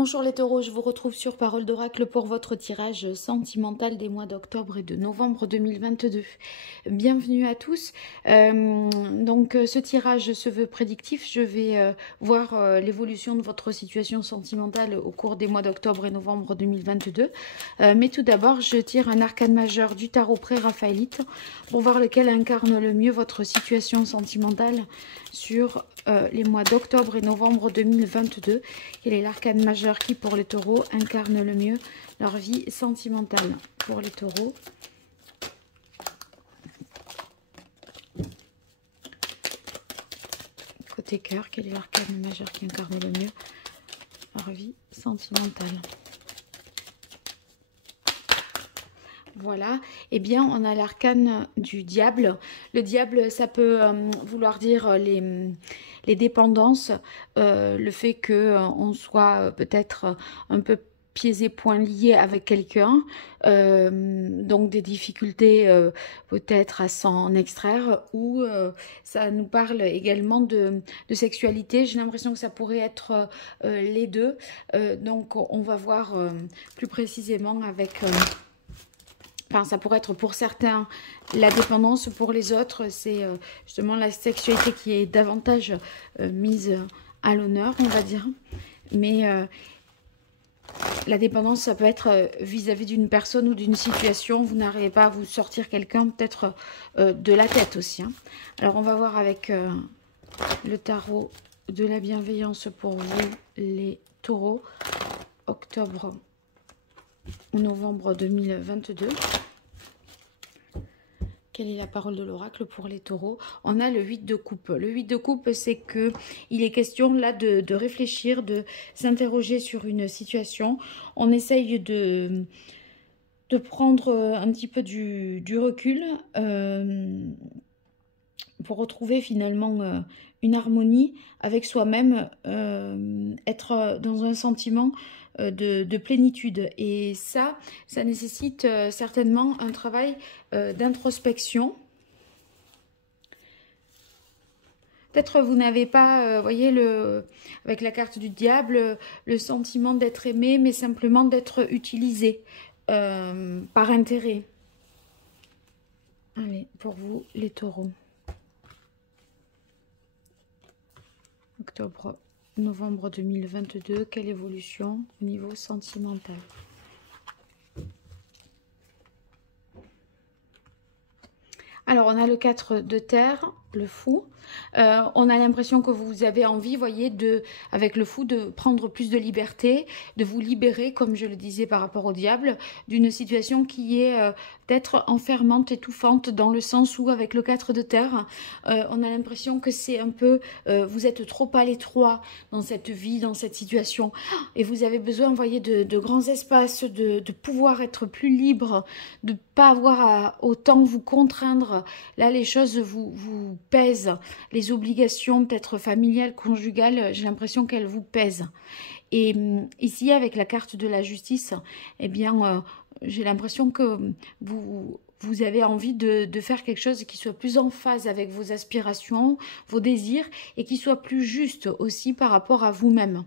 Bonjour les taureaux, je vous retrouve sur Parole d'Oracle pour votre tirage sentimental des mois d'octobre et de novembre 2022. Bienvenue à tous. Ce tirage se veut prédictif. Je vais voir l'évolution de votre situation sentimentale au cours des mois d'octobre et novembre 2022. Mais tout d'abord, je tire un arcane majeur du tarot pré-raphaélite pour voir lequel incarne le mieux votre situation sentimentale sur les mois d'octobre et novembre 2022. Quel est l'arcane majeur qui, pour les taureaux, incarne le mieux leur vie sentimentale? Pour les taureaux, côté cœur, quel est l'arcane majeur qui incarne le mieux leur vie sentimentale? Voilà, eh bien on a l'arcane du diable. Le diable, ça peut vouloir dire les dépendances, le fait qu'on soit peut-être un peu pieds et poings liés avec quelqu'un, donc des difficultés peut-être à s'en extraire, ou ça nous parle également de sexualité. J'ai l'impression que ça pourrait être les deux, donc on va voir plus précisément avec... Enfin, ça pourrait être pour certains la dépendance, pour les autres, c'est justement la sexualité qui est davantage mise à l'honneur, on va dire. Mais la dépendance, ça peut être vis-à-vis d'une personne ou d'une situation. Vous n'arrivez pas à vous sortir quelqu'un, peut-être de la tête aussi. Hein. Alors, on va voir avec le tarot de la bienveillance pour vous, les taureaux, octobre, novembre 2022. Quelle est la parole de l'oracle pour les taureaux? On a le 8 de coupe. Le 8 de coupe, c'est que il est question là de réfléchir, de s'interroger sur une situation. On essaye de prendre un petit peu du recul pour retrouver finalement une harmonie avec soi-même, être dans un sentiment de plénitude. Et ça nécessite certainement un travail d'introspection. Peut-être vous n'avez pas, voyez, avec la carte du diable, le sentiment d'être aimé, mais simplement d'être utilisé par intérêt. Allez, pour vous, les taureaux. Octobre, novembre 2022, quelle évolution au niveau sentimental? Alors, on a le 4 de terre, le fou. On a l'impression que vous avez envie, voyez, avec le fou, de prendre plus de liberté, de vous libérer, comme je le disais par rapport au diable, d'une situation qui est peut-être enfermante, étouffante, dans le sens où, avec le 4 de terre, on a l'impression que c'est un peu, vous êtes trop à l'étroit dans cette vie, dans cette situation, et vous avez besoin, voyez, de grands espaces, de pouvoir être plus libre, de ne pas avoir à autant vous contraindre. Là, les choses vous pèsent, les obligations peut-être familiales, conjugales, j'ai l'impression qu'elles vous pèsent. Et ici, avec la carte de la justice, eh bien, j'ai l'impression que vous avez envie de faire quelque chose qui soit plus en phase avec vos aspirations, vos désirs, et qui soit plus juste aussi par rapport à vous-même.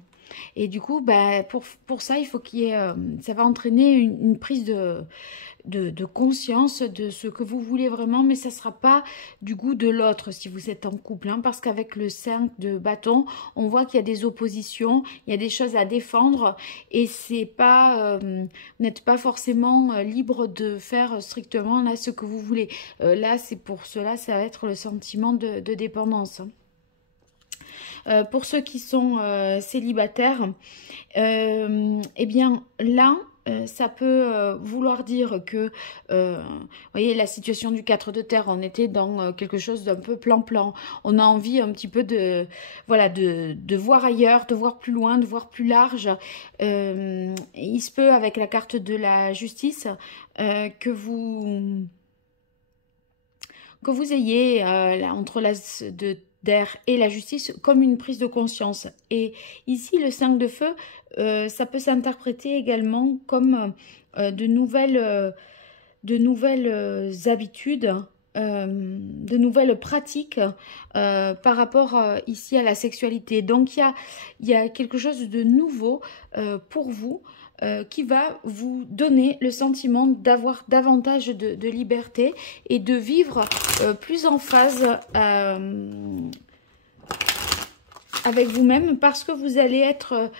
Et du coup, bah, pour ça, il faut qu'il y ait, ça va entraîner une prise de conscience de ce que vous voulez vraiment, mais ça ne sera pas du goût de l'autre si vous êtes en couple, hein, parce qu'avec le 5 de bâton, on voit qu'il y a des oppositions, il y a des choses à défendre, et c'est pas, vous n'êtes pas forcément libre de faire strictement là ce que vous voulez. Là, c'est pour cela, ça va être le sentiment de dépendance. Hein. Pour ceux qui sont célibataires, eh bien là, ça peut vouloir dire que, vous voyez, la situation du 4 de terre, on était dans quelque chose d'un peu plan-plan. On a envie un petit peu de, voilà, de voir ailleurs, de voir plus loin, de voir plus large. Il se peut, avec la carte de la justice, que vous ayez, là, entre l'as d'air et la justice, comme une prise de conscience. Et ici, le 5 de feu, ça peut s'interpréter également comme de nouvelles habitudes de nouvelles pratiques par rapport ici à la sexualité. Donc il y a quelque chose de nouveau pour vous qui va vous donner le sentiment d'avoir davantage de liberté et de vivre plus en phase avec vous-même, parce que vous allez être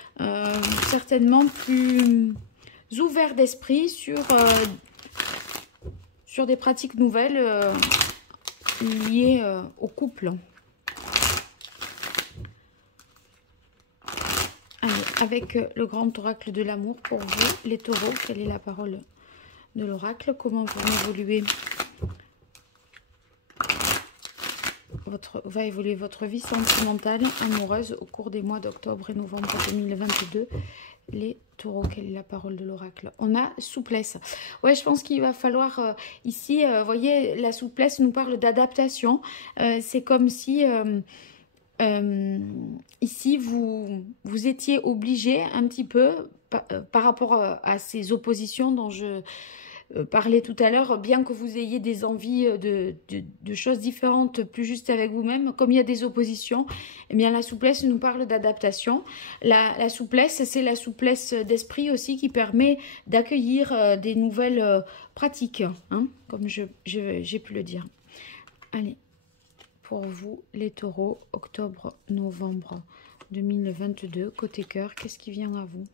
certainement plus ouvert d'esprit sur des pratiques nouvelles liées au couple. Allez, avec le grand oracle de l'amour pour vous, les taureaux, quelle est la parole de l'oracle? Comment va évoluer votre vie sentimentale, amoureuse au cours des mois d'octobre et novembre 2022? Les taureaux, quelle est la parole de l'oracle? On a souplesse. Ouais, je pense qu'il va falloir ici, vous voyez, la souplesse nous parle d'adaptation. C'est comme si ici vous étiez obligé un petit peu par rapport à ces oppositions dont je parlais tout à l'heure, bien que vous ayez des envies de choses différentes, plus justes avec vous-même, comme il y a des oppositions, eh bien la souplesse nous parle d'adaptation. La souplesse, c'est la souplesse d'esprit aussi qui permet d'accueillir des nouvelles pratiques, hein, comme j'ai pu le dire. Allez, pour vous, les taureaux, octobre-novembre 2022, côté cœur, qu'est-ce qui vient à vous?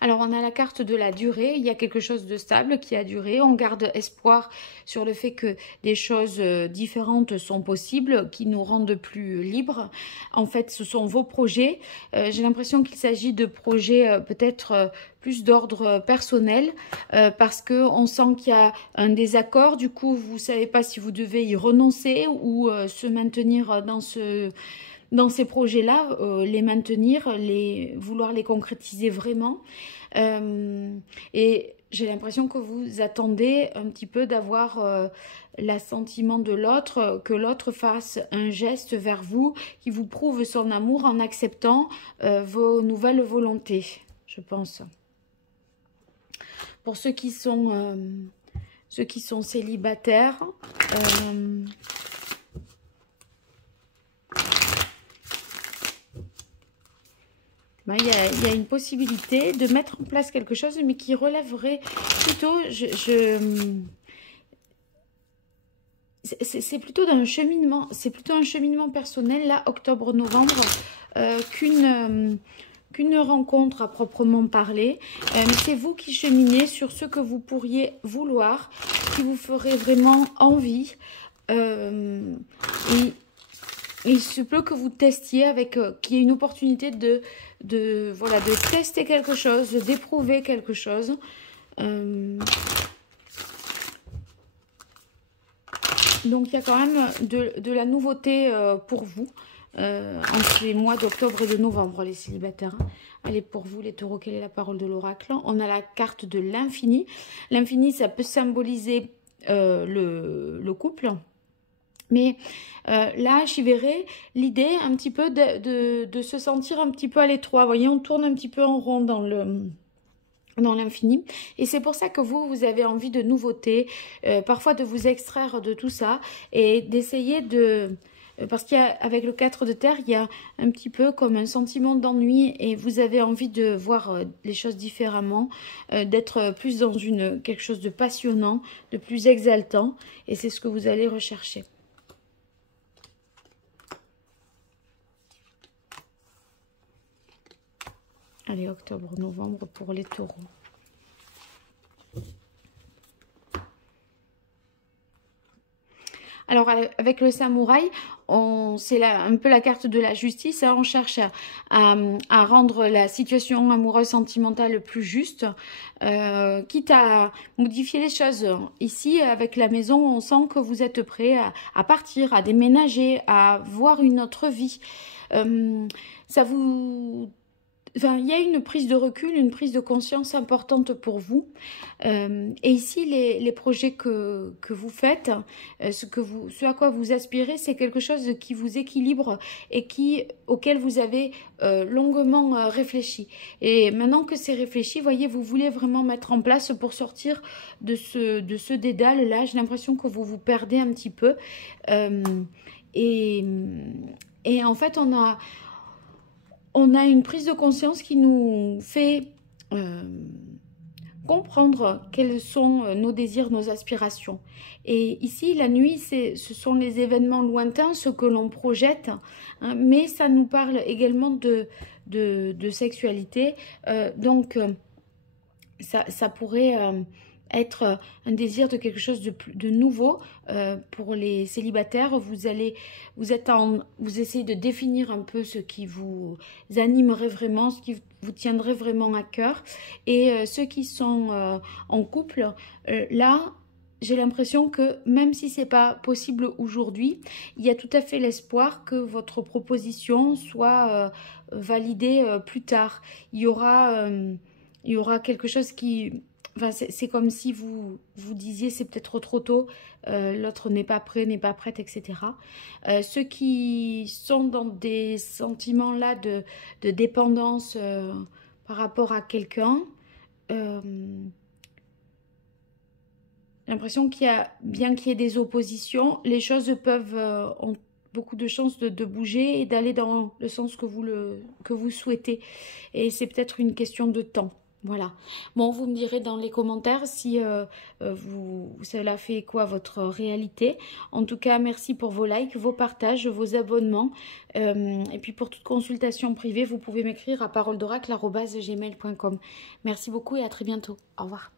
Alors, on a la carte de la durée. Il y a quelque chose de stable qui a duré. On garde espoir sur le fait que des choses différentes sont possibles, qui nous rendent plus libres. En fait, ce sont vos projets. J'ai l'impression qu'il s'agit de projets peut-être plus d'ordre personnel, parce qu'on sent qu'il y a un désaccord. Du coup, vous ne savez pas si vous devez y renoncer ou se maintenir dans ces projets-là, les maintenir, vouloir les concrétiser vraiment. Et j'ai l'impression que vous attendez un petit peu d'avoir l'assentiment de l'autre, que l'autre fasse un geste vers vous, qui vous prouve son amour en acceptant vos nouvelles volontés, je pense. Pour ceux qui sont célibataires, il y a une possibilité de mettre en place quelque chose, mais qui relèverait plutôt, c'est plutôt d'un cheminement, c'est plutôt un cheminement personnel, là, octobre-novembre, qu'une rencontre à proprement parler. Mais c'est vous qui cheminez sur ce que vous pourriez vouloir, qui vous ferait vraiment envie. Et il se peut que vous testiez avec, qu'il y ait une opportunité de tester quelque chose, d'éprouver quelque chose. Donc il y a quand même de la nouveauté pour vous entre les mois d'octobre et de novembre, les célibataires. Allez, pour vous, les taureaux, quelle est la parole de l'oracle? On a la carte de l'infini. L'infini, ça peut symboliser le couple. Mais là, j'y verrais l'idée un petit peu de se sentir un petit peu à l'étroit. Vous voyez, on tourne un petit peu en rond dans l'infini. Et c'est pour ça que vous avez envie de nouveautés, parfois de vous extraire de tout ça et d'essayer de... Parce qu'avec le 4 de terre, il y a un petit peu comme un sentiment d'ennui et vous avez envie de voir les choses différemment, d'être plus dans quelque chose de passionnant, de plus exaltant. Et c'est ce que vous allez rechercher. Allez, octobre-novembre pour les taureaux. Alors, avec le samouraï, c'est un peu la carte de la justice. Hein, on cherche à rendre la situation amoureuse sentimentale plus juste, quitte à modifier les choses. Ici, avec la maison, on sent que vous êtes prêt à partir, à déménager, à voir une autre vie. Ça vous enfin, il y a une prise de recul, une prise de conscience importante pour vous. Et ici, les projets que vous faites, ce à quoi vous aspirez, c'est quelque chose qui vous équilibre et auquel vous avez longuement réfléchi. Et maintenant que c'est réfléchi, voyez, vous voulez vraiment mettre en place pour sortir de ce dédale-là. J'ai l'impression que vous vous perdez un petit peu. Et en fait, on a une prise de conscience qui nous fait comprendre quels sont nos désirs, nos aspirations. Et ici, la nuit, ce sont les événements lointains, ce que l'on projette, hein, mais ça nous parle également de sexualité. Donc, ça pourrait être un désir de quelque chose de nouveau. Pour les célibataires, vous essayez de définir un peu ce qui vous animerait vraiment, ce qui vous tiendrait vraiment à cœur. Et ceux qui sont en couple, là, j'ai l'impression que même si c'est pas possible aujourd'hui, il y a tout à fait l'espoir que votre proposition soit validée plus tard. Il y aura quelque chose qui... Enfin, c'est comme si vous disiez c'est peut-être trop tôt, l'autre n'est pas prêt, n'est pas prête, etc. Ceux qui sont dans des sentiments-là de dépendance par rapport à quelqu'un, j'ai l'impression bien qu'il y ait des oppositions, les choses ont beaucoup de chances de bouger et d'aller dans le sens que vous souhaitez. Et c'est peut-être une question de temps. Voilà. Bon, vous me direz dans les commentaires si cela fait quoi à votre réalité. En tout cas, merci pour vos likes, vos partages, vos abonnements. Et puis pour toute consultation privée, vous pouvez m'écrire à paroledoracle@gmail.com. Merci beaucoup et à très bientôt. Au revoir.